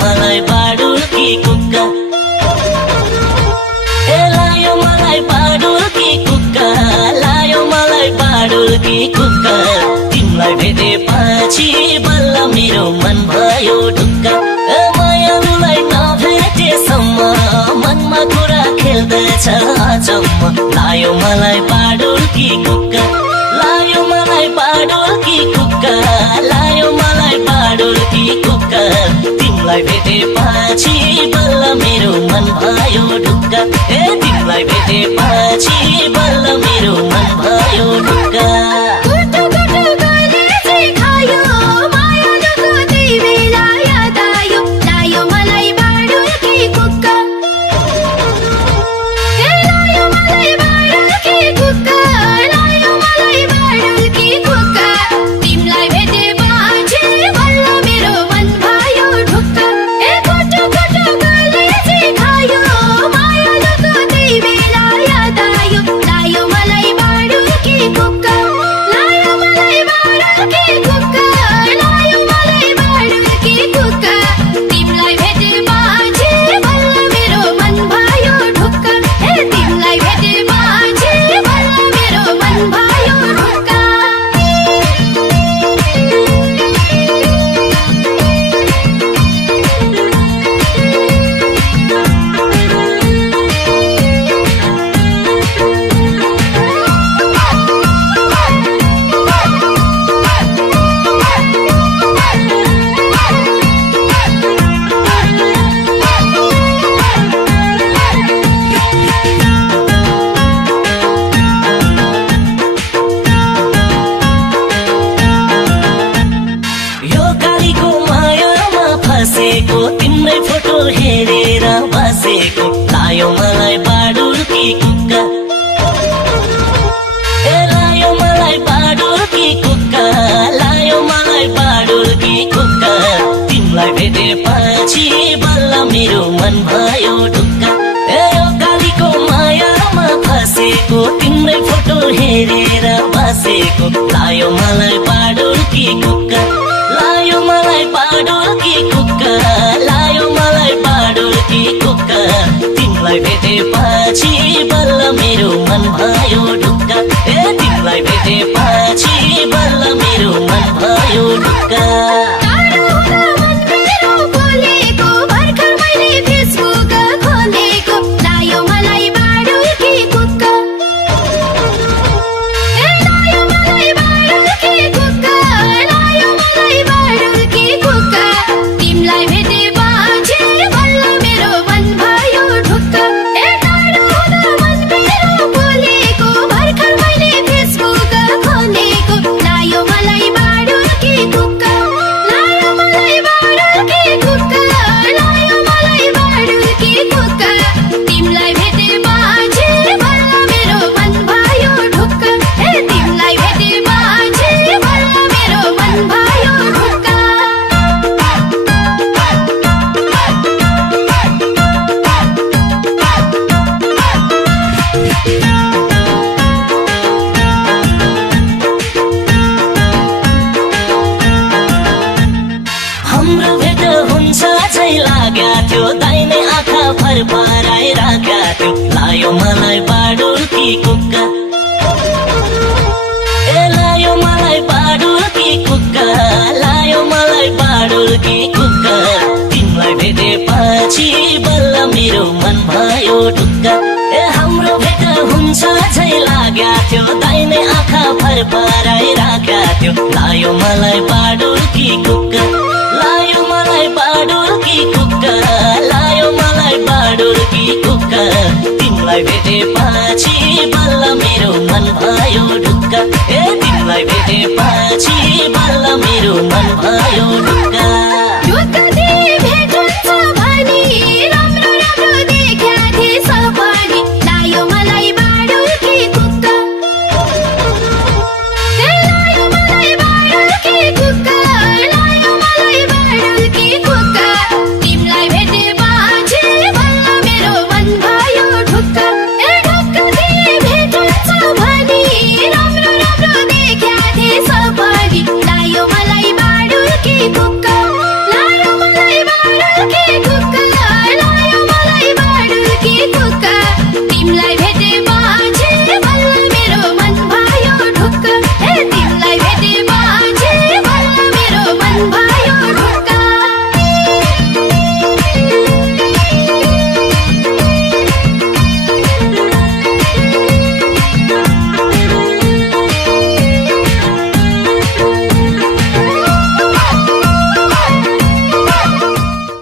मलाई बाडुल कि कुक्का ए लायो मलाई बाडुल कि कुक्का लायो मलाई बाडुल कि कुक्का तिमीलाई भेटेपछि बल्ल मेरो मन भयो ढुक्का मायालुलाई नभेटेसम्म मनमा कुरा खेल्दैछ अचम्म लायो मलाई बाडुल कि कुक्का लायो मलाई बाडुल कि कुक्का लायो मलाई बाडुल कि कुक्का तिमीलाई भेटेपछि बल्ल मेरो मन भयो ढुक्का ए तिमीलाई भेटेपछि बल्ल मेरो मन भयो ढुक्का तिम्रै फोटो हेरेर बसेको लायो मलाई बाडुल कि कुक्का ए लायो मलाई बाडुल कि कुक्का लायो मलाई बाडुल कि कुक्का तिमीलाई भेटेपछि बल्ल मेरो मन भयो ढुक्का ए यो कालीको मायामा फसेको तिम्रै फोटो हेरेर बसेको लायो मलाई बाडुल कि कुक्का लायो मलाई बाडुल कि कुक्का लायो मलाई बाडुल कि कुक्का तिमीलाई भेटेपछि बल्ल मेरो मन भयो ढुक्का ए तिमीलाई भेटेपछि बल्ल मेरो मन भयो ढुक्का दाहिने आँखा फरफराइरहेका थियो लायो मलाई बाडुल कि कुक्का ए लायो मलाई बाडुल कि कुक्का लायो मलाई बाडुल कि कुक्का तिमीलाई भेटेपछि बल्ल मेरो मन भयो ढुक्का ए हाम्रो भेट हुन्छ झै लाग्या थियो दाहिने आँखा फरफराइरहेका थियो लायो मलाई बाडुल कि कुक्का लायो मलाई बाडुल कि कुक्का लायो मलाई बाडुल कि कुक्का तिमीलाई भेटेपछि बल्ल मेरो मन भयो ढुक्का ए तिमीलाई भेटेपछि बल्ल मेरो मन भयो